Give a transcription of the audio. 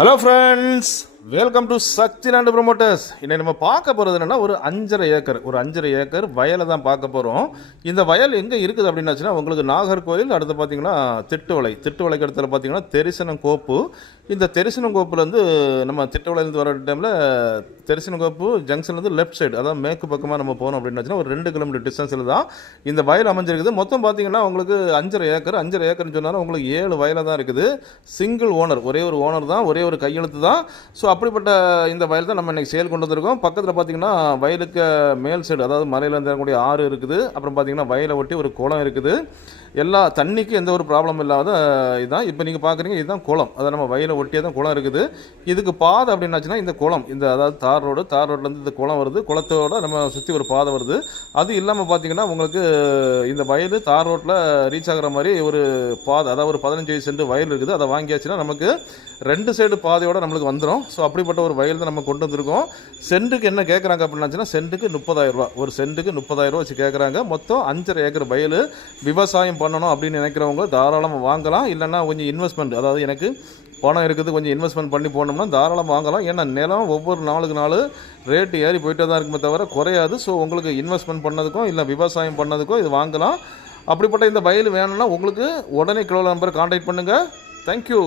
Hello friends, welcome to Shakti land promoters. இன்னைக்கு நம்ம பார்க்க போகிறது என்னென்னா ஒரு 5.5 ஏக்கர் வயலை தான் பார்க்க போகிறோம். இந்த வயல் எங்கே இருக்குது அப்படின்னாச்சுன்னா உங்களுக்கு நாகர்கோவில், அடுத்து பார்த்தீங்கன்னா திட்டுவளைக்கு இடத்துல பார்த்தீங்கன்னா தெரிசனங்கோப்பு. இந்த தெரிசனங்கோப்புலேருந்து நம்ம திட்டுவளையிலேருந்து வர டைமில் தெரிசனங்கோப்பு ஜங்ஷன்லேருந்து லெஃப்ட் சைடு, அதாவது மேற்கு பக்கமாக நம்ம போனோம் அப்படின்னாச்சுன்னா ஒரு 2 கிலோமீட்டர் டிஸ்டன்ஸில் தான் இந்த வயல் அமைஞ்சிருக்குது. மொத்தம் பார்த்தீங்கன்னா உங்களுக்கு 5.5 ஏக்கர்னு சொன்னாலும் உங்களுக்கு 7 வயலாக தான் இருக்குது. சிங்கிள் ஓனர், ஒரே ஒரு ஓனர் தான், ஒரே ஒரு கையெழுத்து தான். ஸோ அப்படிப்பட்ட இந்த வயல் தான் நம்ம இன்றைக்கி சேல் கொண்டு வந்திருக்கோம். பக்கத்தில் பார்த்தீங்கன்னா வயலுக்கு மேல் சைடு, அதாவது மலையிலேருந்து இருக்கக்கூடிய ஆறு இருக்குது. அப்புறம் பார்த்தீங்கன்னா வயலை ஒட்டி ஒரு குளம் இருக்குது. எல்லா தண்ணிக்கு எந்த ஒரு ப்ராப்ளம் இல்லாத இதுதான். இப்போ நீங்கள் பார்க்குறீங்க, இதுதான் குளம். அதை நம்ம வயலை ஒட்டியே தான் குளம் இருக்குது. இதுக்கு பாதை அப்படின்னாச்சுன்னா இந்த குளம், இந்த அதாவது தார் ரோட்லேருந்து இந்த குளம் வருது. குளத்தோட நம்ம சுற்றி ஒரு பாதை வருது. அது இல்லாமல் பார்த்தீங்கன்னா உங்களுக்கு இந்த வயல் தார் ரோட்டில் ரீச் ஆகிற மாதிரி ஒரு பாதை, அதாவது ஒரு 15 சென்ட் வயல் இருக்குது. அதை வாங்கியாச்சுன்னா நமக்கு 2 சைடு பாதையோடு நம்மளுக்கு வந்துடும். ஸோ அப்படிப்பட்ட ஒரு வயல் தான் நம்ம கொண்டு வந்திருக்கோம். சென்ட்டுக்கு என்ன கேட்குறாங்க அப்படின்னாச்சுன்னா சென்ட்டுக்கு 30,000 ரூபா, ஒரு சென்ட்டுக்கு 30,000 ரூபா வச்சு கேட்குறாங்க. மொத்தம் 5.5 ஏக்கர் வயல். விவசாயம் பண்ணணும் அப்படின்னு நினைக்கிறவங்க தாராளமாக வாங்கலாம். இல்லைன்னா கொஞ்சம் இன்வெஸ்ட்மெண்ட், அதாவது எனக்கு பணம் இருக்குது கொஞ்சம் இன்வெஸ்ட்மெண்ட் பண்ணி போனோம்னா தாராளமாக வாங்கலாம். ஏன்னா நிலம் ஒவ்வொரு நாளுக்கு ரேட்டு ஏறி போயிட்டே தான் இருக்குமே தவிர குறையாது. ஸோ உங்களுக்கு இன்வெஸ்ட்மெண்ட் பண்ணதுக்கும் இல்லை விவசாயம் பண்ணதுக்கும் இது வாங்கலாம். அப்படிப்பட்ட இந்த வயல் வேணும்னா உங்களுக்கு உடனே கிலோ நம்பர் கான்டாக்ட் பண்ணுங்கள். தேங்க்யூ.